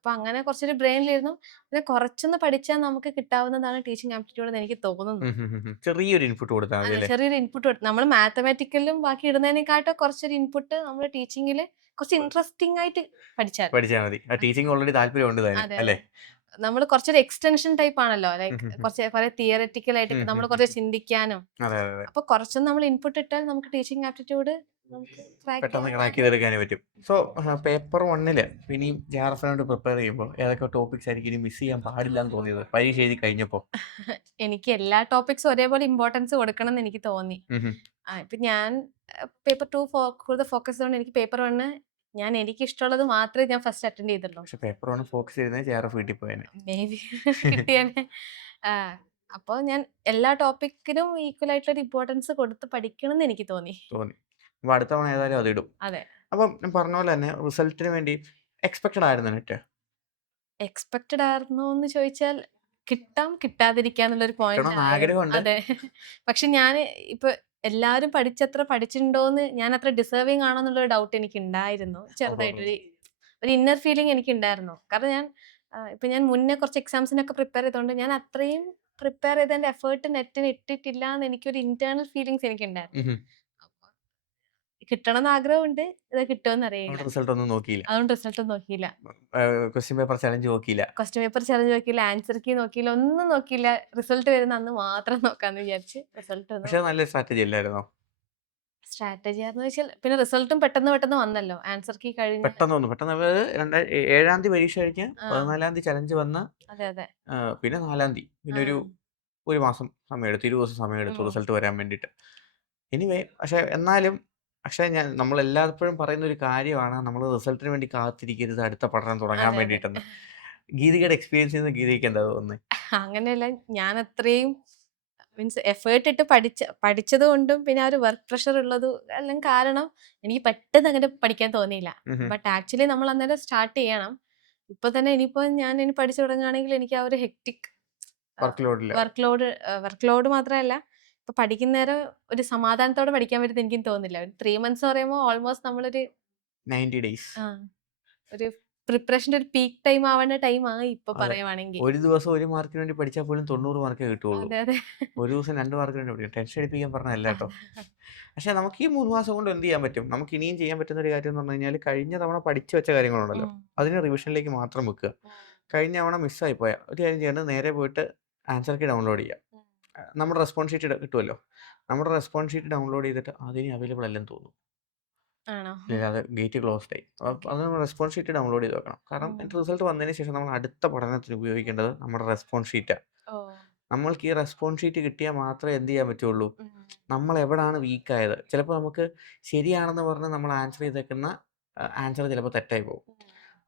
അപ്പോൾ അങ്ങനെ കുറച്ചൊരു ബ്രെയിനിലിരുന്നു. പിന്നെ കുറച്ചൊന്ന് പഠിച്ചാൽ നമുക്ക് കിട്ടാവുന്നതാണ് ടീച്ചിങ് ആപ്റ്റിറ്റ്യൂഡ് എന്ന് എനിക്ക് തോന്നുന്നു. ചെറിയൊരു ഇൻപുട്ട് കൊടുത്താൽ ചെറിയൊരു ഇൻപുട്ട് കൊടുത്തു നമ്മൾ മാത്തമാറ്റിക്കലും ബാക്കി ഇടുന്നതിനെക്കാട്ടും കുറച്ചൊരു ഇൻപുട്ട് നമ്മൾ ടീച്ചിങ്ങിൽ കുറച്ച് ഇൻട്രസ്റ്റിംഗ് ആയിട്ട് പഠിച്ചാൽ പഠിച്ചാൽ മതി. ആ ടീച്ചിങ് ഓൾറെഡി താല്പര്യം ഉണ്ട് താനും അതെ, അല്ലേ? നമ്മൾ കുറച്ചൊരു എക്സ്റ്റൻഷൻ ടൈപ്പ് ആണല്ലോ. ലൈക്ക്. കുറച്ച് കുറെ തിയററ്റിക്കൽ ആയിട്ട് നമ്മൾ കുറച്ച് ചിന്തിക്കാനും. അപ്പൊ കുറച്ചൊന്നും നമ്മൾ ഇൻപുട്ട് ഇട്ടാൽ നമുക്ക് ടീച്ചിങ് ആപ്റ്റിറ്റ്യൂഡ് പെട്ടെന്ന് കണക്ട് ചെയ്തെടുക്കാനേ പറ്റും. സോ പേപ്പർ വണ്ണിൽ ഇനിയും ജെ ആർ എഫിനോട് പ്രിപ്പയർ ചെയ്യുമ്പോൾ ഏതൊക്കെ ടോപ്പിക്സ് ആയിരിക്കും ഇനി മിസ് ചെയ്യാൻ പാടില്ല എന്ന് തോന്നിയത്? പരീക്ഷ എഴുതി കഴിഞ്ഞപ്പോൾ എനിക്ക് എല്ലാ ടോപ്പിക്സും ഒരേപോലെ ഇമ്പോർട്ടൻസ് കൊടുക്കണം എന്ന് എനിക്ക് തോന്നി. ഇപ്പൊ ഞാൻ പേപ്പർ ടു കൂടുതൽ ഫോക്കസ് ചെയ്തുകൊണ്ട് എനിക്ക് പേപ്പർ വണ്ണ് ഞാൻ എനിക്ക് ഇഷ്ടമുള്ളത് മാത്രമേ ഞാൻ ഫസ്റ്റ് അറ്റൻഡ് ചെയ്തുള്ളൂ. പക്ഷെ പേപ്പർ വൺ ഫോക്കസ് ചെയ്യുന്നത് ജെ ആർ എഫ് വീട്ടിൽ പോയേനെ. മേ ബി കിട്ടിയാനെ അപ്പോൾ ഞാൻ എല്ലാ ടോപ്പിക്കിനും ഈക്വൽ ആയിട്ടുള്ള ഒരു ഇമ്പോർട്ടൻസ് കൊടുത്ത് പഠിക്കണം എന്ന് എനിക്ക് തോന്നി. തോന്നി. അപ്പോൾ അടുത്ത തവണ ഏതായാലും അത് ഇടും. അപ്പം ഞാൻ പറഞ്ഞ പോലെ തന്നെ റിസൾട്ടിന് വേണ്ടി എക്സ്പെക്റ്റഡ് ആയിരുന്നു നെറ്റ്. എക്സ്പെക്റ്റഡ് ആയിരുന്നു എന്ന് ചോദിച്ചാൽ കിട്ടാം കിട്ടാതിരിക്കാന്നുള്ളൊരു പോയിന്റ് കിട്ടണമെന്ന് ആഗ്രഹമുണ്ട്. അതെ. പക്ഷെ ഞാൻ ഇപ്പൊ എല്ലാരും പഠിച്ചത്ര പഠിച്ചിട്ടുണ്ടോന്ന് ഞാൻ അത്ര ഡിസേർവിങ് ആണോ എന്നുള്ളൊരു ഡൗട്ട് എനിക്ക് ഉണ്ടായിരുന്നു ചെറുതായിട്ടൊരു ഒരു ഇന്നർ ഫീലിംഗ് എനിക്ക് ഉണ്ടായിരുന്നു കാരണം ഞാൻ ഇപ്പൊ ഞാൻ മുന്നേ കുറച്ച് എക്സാംസിനൊക്കെ പ്രിപ്പയർ ചെയ്തോണ്ട് ഞാൻ അത്രയും പ്രിപ്പയർ ചെയ്തതിന്റെ എഫേർട്ട് നെറ്റിന് ഇട്ടിട്ടില്ല എന്ന് എനിക്കൊരു ഇന്റേണൽ ഫീലിങ്സ് എനിക്ക് ഉണ്ടായിരുന്നു കിട്ടണം എന്ന് ആഗ്രഹമുണ്ട് ഇത് കിട്ടുമെന്ന് അറിയില്ല റിസൾട്ട് ഒന്നും നോക്കിയില്ല. അതുകൊണ്ട് റിസൾട്ട് നോക്കിയില്ല. ക്വസ്റ്റ്യൻ പേപ്പർ ചലഞ്ച് നോക്കിയില്ല. ക്വസ്റ്റ്യൻ പേപ്പർ ചലഞ്ച് നോക്കിയില്ല ആൻസർ കീ നോക്കിയില്ല ഒന്നും നോക്കിയില്ല. റിസൾട്ട് വരുന്ന അന്ന് മാത്രം നോക്കാന്ന് വിചാരിച്ച് റിസൾട്ട് പക്ഷേ നല്ല സ്ട്രാറ്റജി അല്ലായിരുന്നോ? സ്ട്രാറ്റജി ആണെന്ന് വെച്ചാൽ പിന്നെ റിസൾട്ടും പെട്ടെന്ന് പെട്ടെന്ന് വന്നല്ലോ. ആൻസർ കീ കഴിഞ്ഞ് പെട്ടെന്ന് വന്നു. പെട്ടെന്ന് അതായത് ഏഴാം തീയതി പരീക്ഷ കഴിഞ്ഞ്. പതിനാലാം തീയതി ചലഞ്ച് വന്ന അതെ അതെ. പിന്നെ നാലാം തീയതി. പിന്നെ ഒരു ഒരു മാസം സമയം എടുത്തു ഇരുപത് ദിവസം സമയം എടുത്തു റിസൾട്ട് വരാൻ വേണ്ടിയിട്ട്. എനിവേ പക്ഷെ എന്നാലും പക്ഷെ ഞാൻ നമ്മൾ എല്ലായ്പ്പോഴും പറയുന്ന ഒരു കാര്യമാണ് നമ്മൾ റിസൾട്ടിന് വേണ്ടി കാത്തിരിക്കരുത് അടുത്ത പഠനം തുടങ്ങാൻ. വേണ്ടിയിട്ടെന്ന്. ഗീതികയുടെ എക്സ്പീരിയൻസ് ചെയ്യുന്ന എന്താ തോന്നുന്നത് അങ്ങനെയല്ല ഞാൻ അത്രയും മീൻസ് എഫേർട്ട് ഇട്ട് പഠിച്ച പഠിച്ചത് കൊണ്ടും പിന്നെ ആ ഒരു വർക്ക് പ്രഷർ ഉള്ളത് എല്ലാം കാരണം എനിക്ക് പെട്ടെന്ന് അങ്ങനെ പഠിക്കാൻ തോന്നിയില്ല. ബട്ട് ആക്ച്വലി നമ്മൾ അന്നേരം സ്റ്റാർട്ട് ചെയ്യണം. ഇപ്പൊ തന്നെ ഇനിയിപ്പോ ഞാൻ ഇനി പഠിച്ചു തുടങ്ങുകയാണെങ്കിൽ എനിക്ക് ആ ഒരു ഹെക്ടിക് വർക്ക് ലോഡില്ല വർക്ക് ലോഡ് വർക്ക് ലോഡ് മാത്രമല്ല ഇപ്പൊ പഠിക്കുന്നേരം ഒരു സമാധാനത്തോടെ പഠിക്കാൻ പറ്റുന്ന എനിക്കും തോന്നില്ല ഒരു ത്രീ മന്ത്സ് പറയുമ്പോൾ ഓൾമോസ്റ്റ് നമ്മളൊരു നയന്റി ഡേയ്സ് ഒരു പ്രിപ്പറേഷന്റെ ഒരു പീക്ക് ടൈം ആവേണ്ട ടൈം ആ ഇപ്പൊ. പറയുവാണെങ്കിൽ ഒരു ദിവസം ഒരു മാർക്കിന് വേണ്ടി പഠിച്ചാൽ പോലും തൊണ്ണൂറ് മാർക്ക് കിട്ടുള്ളൂ ഒരു ദിവസം രണ്ട് മാർക്കിന് വേണ്ടി പഠിക്കും. ടെൻഷൻ അടിപ്പിക്കാൻ പറഞ്ഞല്ല കേട്ടോ. പക്ഷെ നമുക്ക് ഈ മൂന്ന് മാസം കൊണ്ട് എന്ത് ചെയ്യാൻ പറ്റും? നമുക്ക് ഇനിയും ചെയ്യാൻ പറ്റുന്ന ഒരു കാര്യം എന്ന് പറഞ്ഞു കഴിഞ്ഞാൽ കഴിഞ്ഞ തവണ പഠിച്ചു വെച്ച കാര്യങ്ങളുണ്ടല്ലോ. അതിന് റിവിഷനിലേക്ക് മാത്രം വെക്കുക. കഴിഞ്ഞ തവണ മിസ്സായി പോയാൽ ഒരു കാര്യം ചെയ്യേണ്ടത് നേരെ പോയിട്ട് ആൻസർ കീ ഡൗൺലോഡ് ചെയ്യുക നമ്മുടെ റെസ്പോൺസ് ഷീറ്റ് കിട്ടുമല്ലോ നമ്മുടെ റെസ്പോൺസ് ഷീറ്റ് ഡൗൺലോഡ് ചെയ്തിട്ട് അതിന് അവൈലബിൾ അല്ലെന്ന് തോന്നുന്നു അത് ഗേറ്റ് ക്ലോസ്ഡ് ആയി. അപ്പോൾ അത് നമ്മൾ റെസ്പോൺസ് ഷീറ്റ് ഡൗൺലോഡ് ചെയ്ത് വെക്കണം. കാരണം. റിസൾട്ട് വന്നതിന് ശേഷം നമ്മൾ അടുത്ത പഠനത്തിന് ഉപയോഗിക്കേണ്ടത് നമ്മുടെ റെസ്പോൺസ് ഷീറ്റാണ് നമ്മൾക്ക് ഈ റെസ്പോൺസ് ഷീറ്റ് കിട്ടിയാൽ മാത്രമേ എന്ത് ചെയ്യാൻ പറ്റുള്ളൂ. നമ്മൾ എവിടാണ് വീക്കായത് ചിലപ്പോൾ നമുക്ക് ശരിയാണെന്ന് പറഞ്ഞ് നമ്മൾ ആൻസർ ചെയ്തേക്കുന്ന ആൻസർ ചിലപ്പോൾ തെറ്റായി പോകും.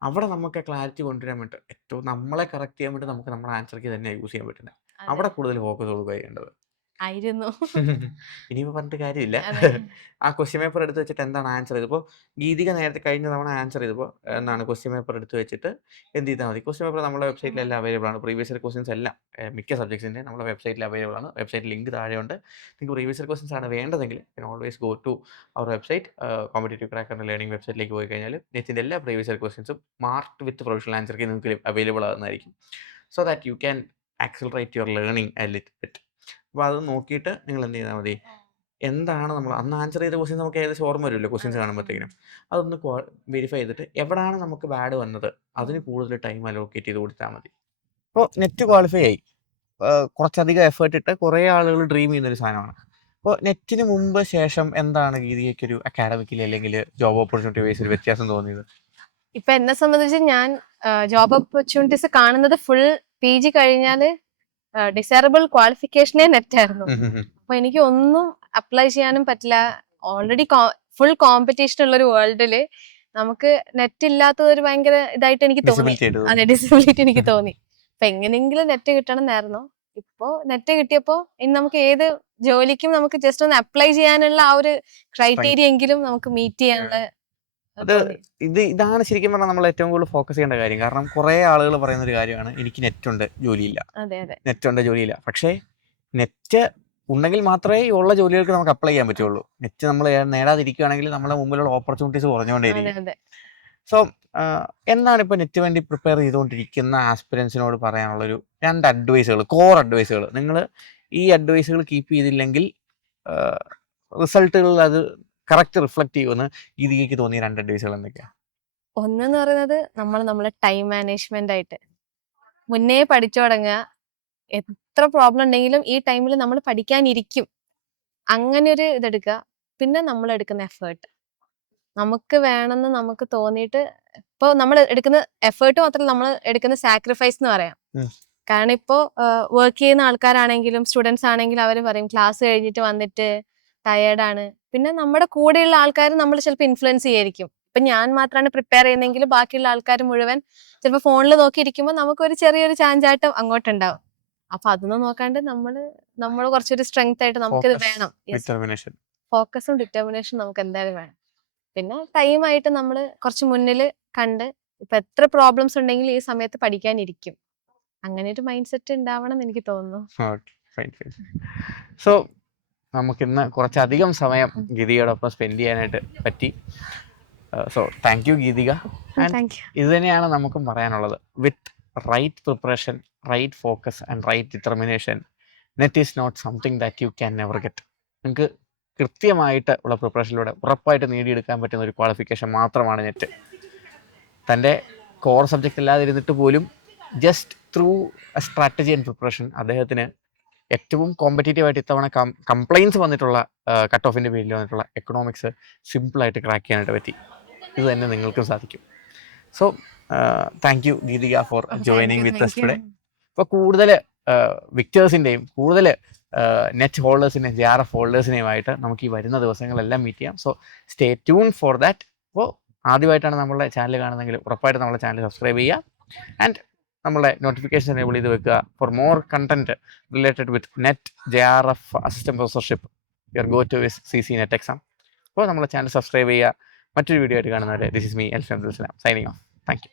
അവിടെ നമുക്ക് ക്ലാരിറ്റി കൊണ്ടുവരാൻ വേണ്ടി ഏറ്റവും നമ്മളെ കറക്റ്റ് ചെയ്യാൻ വേണ്ടി നമുക്ക് നമ്മുടെ ആൻസർക്ക് തന്നെ യൂസ് ചെയ്യാൻ പറ്റുന്നത്. അവിടെ കൂടുതൽ ഫോക്കസ് കൊടുക്കുക ചെയ്യേണ്ടത്. ആയിരുന്നു. ഇനിയിപ്പോ പറഞ്ഞിട്ട് കാര്യമില്ല. ആ ക്വസ്റ്റ്യൻ പേപ്പർ എടുത്ത് വെച്ചിട്ട് എന്താണ് ആൻസർ ചെയ്തപ്പോൾ ഗീതിക നേരത്തെ കഴിഞ്ഞ തവണ ആൻസർ ചെയ്തപ്പോൾ എന്താണ് ക്വസ്റ്റ്യൻ പേപ്പർ എടുത്ത് വെച്ചിട്ട് എന്ത് ചെയ്താൽ മതി? ക്വസ്റ്റ്യൻ പേപ്പർ നമ്മുടെ വെബ്സൈറ്റിൽ എല്ലാം അവൈലബിൾ ആണ്. പ്രീവിയസ് ഇയർ ക്വസ്റ്റ്യൻസ് എല്ലാം മിക്ക സബ്ജക്ട്സിന്റെ നമ്മുടെ വെബ്സൈറ്റിൽ അവൈലബിൾ ആണ്. വെബ്സൈറ്റ് ലിങ്ക് താഴെയുണ്ട്. നിങ്ങൾക്ക് പ്രീവിയസ് ഇയർ ക്വസ്റ്റ്യൻസ് ആണ് വേണ്ടതെങ്കിൽ always go to our website competitive ക്രാക്കറിന്റെ learning വെബ്സൈറ്റിലേക്ക് പോയി കഴിഞ്ഞാൽ നെറ്റിന്റെ എല്ലാ പ്രീവിയസ് ഇയർ ക്വസ്റ്റ്യൻസും മാർക്ക് വിത്ത് പ്രൊഫഷണൽ ആൻസർക്ക് നിങ്ങൾക്ക് available ആകുന്നതായിരിക്കും. So that you can accelerate your learning a little bit അപ്പോൾ അത് നോക്കിയിട്ട് നിങ്ങൾ എന്ത് ചെയ്താൽ മതി. എന്താണ് നമ്മൾ അന്ന് ആൻസർ ചെയ്ത ക്വസ്റ്റ്യൻസ് നമുക്ക് ഏകദേശം ഓർമ്മ വരുമല്ലോ ക്വസ്റ്റ്യൻസ്. കാണുമ്പോഴത്തേക്കിനും അതൊന്ന് വെരിഫൈ ചെയ്തിട്ട് എവിടെയാണ് നമുക്ക് ബാഡ് വന്നത്? അതിന് കൂടുതൽ ടൈം അലോക്കേറ്റ് ചെയ്ത് കൊടുത്താൽ മതി. ഇപ്പോൾ നെറ്റ് ക്വാളിഫൈ ആയി. കുറച്ചധികം എഫേർട്ട് ഇട്ട് കുറേ ആളുകൾ ഡ്രീം ചെയ്യുന്ന ഒരു സാധനമാണ്. അപ്പോൾ നെറ്റിന് മുമ്പ് ശേഷം എന്താണ് ഗീതിയൊക്കെ ഒരു അക്കാഡമിക്കിൽ അല്ലെങ്കിൽ ജോബ് ഓപ്പർച്യൂണിറ്റി വൈസ് ഒരു വ്യത്യാസം തോന്നിയത്? ഇപ്പൊ എന്നെ സംബന്ധിച്ച് ഞാൻ ജോബ് ഓപ്പർച്യൂണിറ്റീസ് കാണുന്നത് ഫുൾ പി ജി കഴിഞ്ഞാൽ ഡിസൈറബിൾ ക്വാളിഫിക്കേഷനെ നെറ്റായിരുന്നു അപ്പൊ എനിക്ക് ഒന്നും അപ്ലൈ ചെയ്യാനും പറ്റില്ല. ഓൾറെഡി ഫുൾ കോമ്പറ്റീഷൻ ഉള്ള ഒരു വേൾഡിൽ നമുക്ക് നെറ്റ് ഇല്ലാത്തത് ഒരു ഭയങ്കര ഇതായിട്ട് എനിക്ക് തോന്നി. അതെ ഡിസബിലിറ്റി എനിക്ക് തോന്നി. അപ്പൊ എങ്ങനെങ്കിലും നെറ്റ് കിട്ടണം എന്നായിരുന്നു ഇപ്പോ നെറ്റ് കിട്ടിയപ്പോ ഇനി നമുക്ക് ഏത് ജോലിക്കും നമുക്ക് ജസ്റ്റ് ഒന്ന് അപ്ലൈ ചെയ്യാനുള്ള ആ ഒരു ക്രൈറ്റീരിയ എങ്കിലും നമുക്ക് മീറ്റ് ചെയ്യാനുള്ള അത് ഇത് ഇതാണ് ശരിക്കും പറഞ്ഞാൽ നമ്മൾ ഏറ്റവും കൂടുതൽ ഫോക്കസ് ചെയ്യേണ്ട കാര്യം. കാരണം കുറെ ആളുകൾ പറയുന്ന ഒരു കാര്യമാണ് എനിക്ക് നെറ്റ് ഉണ്ട് ജോലിയില്ല നെറ്റ് ഉണ്ട് ജോലിയില്ല. പക്ഷേ നെറ്റ് ഉണ്ടെങ്കിൽ മാത്രമേ ഉള്ള ജോലികൾക്ക് നമുക്ക് അപ്ലൈ ചെയ്യാൻ പറ്റുള്ളൂ. നെറ്റ് നമ്മൾ നേടാതിരിക്കുകയാണെങ്കിൽ നമ്മുടെ മുമ്പിലുള്ള ഓപ്പർച്യൂണിറ്റീസ് കുറഞ്ഞുകൊണ്ടേയിരിക്കും. സോ എന്നാണ് ഇപ്പൊ നെറ്റ് വേണ്ടി പ്രിപ്പയർ ചെയ്തുകൊണ്ടിരിക്കുന്ന ആസ്പിരൻസിനോട് പറയാനുള്ളൊരു രണ്ട് അഡ്വൈസുകൾ കോർ അഡ്വൈസുകൾ നിങ്ങൾ ഈ അഡ്വൈസുകൾ കീപ്പ് ചെയ്തില്ലെങ്കിൽ റിസൾട്ടുകളിൽ അത് കറക്റ്റ് റിഫ്ലക്ട് ചെയ്യുമെന്ന് ഗീതികയ്ക്ക് തോന്നിയ രണ്ട് അഡ്വൈസുകൾ എന്തൊക്കെയാണ് ഒന്നെന്ന് പറയുന്നത് നമ്മൾ നമ്മളെ ടൈം മാനേജ്മെന്റ് ആയിട്ട് മുന്നേ പഠിച്ചു തുടങ്ങുക. എത്ര പ്രോബ്ലം ഉണ്ടെങ്കിലും ഈ ടൈമിൽ നമ്മൾ പഠിക്കാനിരിക്കും. അങ്ങനെ ഒരു ഇതെടുക്കുക. പിന്നെ നമ്മൾ എടുക്കുന്ന എഫേർട്ട് നമുക്ക് വേണമെന്ന് നമുക്ക് തോന്നിയിട്ട് ഇപ്പൊ നമ്മൾ എടുക്കുന്ന എഫേർട്ട് മാത്രമല്ല നമ്മൾ എടുക്കുന്ന സാക്രിഫൈസ് എന്ന് പറയാം. കാരണം ഇപ്പോ വർക്ക് ചെയ്യുന്ന ആൾക്കാരാണെങ്കിലും സ്റ്റുഡൻസ് ആണെങ്കിലും അവർ പറയും ക്ലാസ് കഴിഞ്ഞിട്ട് വന്നിട്ട് ടയേർഡാണ് പിന്നെ നമ്മുടെ കൂടെയുള്ള ആൾക്കാർ നമ്മൾ ചിലപ്പോൾ ഇൻഫ്ലുവൻസ് ചെയ്യായിരിക്കും. ഇപ്പൊ ഞാൻ മാത്രമാണ് പ്രിപ്പയർ ചെയ്യുന്നതെങ്കിൽ ബാക്കിയുള്ള ആൾക്കാർ മുഴുവൻ ചിലപ്പോൾ ഫോണിൽ നോക്കിയിരിക്കുമ്പോൾ നമുക്ക് ഒരു ചെറിയൊരു ചാഞ്ചാട്ടം അങ്ങോട്ടുണ്ടാവും. അപ്പൊ അതൊന്നും നോക്കാണ്ട് നമ്മൾ നമ്മൾ കുറച്ചൊരു സ്ട്രെങ്ത് ആയിട്ട് നമുക്കിത് വേണം. ഫോക്കസും ഡിറ്റർമിനേഷൻ നമുക്ക് എന്തായാലും വേണം. പിന്നെ ടൈം ആയിട്ട് നമ്മൾ കുറച്ച് മുന്നിൽ കണ്ട് ഇപ്പൊ എത്ര പ്രോബ്ലംസ് ഉണ്ടെങ്കിൽ ഈ സമയത്ത് പഠിക്കാനിരിക്കും. അങ്ങനെ ഒരു മൈൻഡ് സെറ്റ് ഉണ്ടാവണം എന്ന് എനിക്ക് തോന്നുന്നു. സോ നമുക്കിന്ന് കുറച്ചധികം സമയം. ഗീതികയോടൊപ്പം സ്പെൻഡ് ചെയ്യാനായിട്ട് പറ്റി. So thank you Geethika. ഇത് തന്നെയാണ് നമുക്കും പറയാനുള്ളത്. With right preparation right focus and right determination NET is not something that you can never get നിങ്ങൾക്ക് കൃത്യമായിട്ട് ഉള്ള പ്രിപ്പറേഷനിലൂടെ ഉറപ്പായിട്ട് നേടിയെടുക്കാൻ പറ്റുന്ന ഒരു ക്വാളിഫിക്കേഷൻ മാത്രമാണ് നെറ്റ് തന്റെ കോർ സബ്ജക്റ്റ് അല്ലാതിരുന്നിട്ട് പോലും just through a strategy and preparation അദ്ദേഹത്തിന് ഏറ്റവും കോമ്പറ്റേറ്റീവ് ആയിട്ട് ഇത്തവണ കംപ്ലയിൻസ് വന്നിട്ടുള്ള കട്ട് ഓഫിന്റെ പേരിൽ വന്നിട്ടുള്ള എക്കണോമിക്സ് സിമ്പിളായിട്ട് ക്രാക്ക് ചെയ്യാനായിട്ട് പറ്റി. ഇത് തന്നെ നിങ്ങൾക്കും സാധിക്കും. So thank you Geethika for joining with today ഇപ്പോൾ കൂടുതൽ വിക്ടേഴ്സിന്റെയും കൂടുതൽ നെറ്റ് ഹോൾഡേഴ്സിന്റെയും ജെ ആർ എഫ് ഹോൾഡേഴ്സിനെയുമായിട്ട് നമുക്ക് ഈ വരുന്ന ദിവസങ്ങളെല്ലാം മീറ്റ് ചെയ്യാം. So stay tune for that അപ്പോൾ ആദ്യമായിട്ടാണ് നമ്മളെ ചാനൽ കാണുന്നതെങ്കിൽ ഉറപ്പായിട്ട് നമ്മളെ ചാനൽ സബ്സ്ക്രൈബ് ചെയ്യുക. ആൻഡ് നമ്മളുടെ നോട്ടിഫിക്കേഷൻ എനേബിൾ ചെയ്ത് വെക്കുക. For more content related with NET J R F assistant professorship your go to whiz C C NET exam അപ്പോൾ നമ്മളെ ചാനൽ സബ്സ്ക്രൈബ് ചെയ്യുക. മറ്റൊരു വീഡിയോ ആയിട്ട് കാണുന്നവരെ this is me L signing off thank you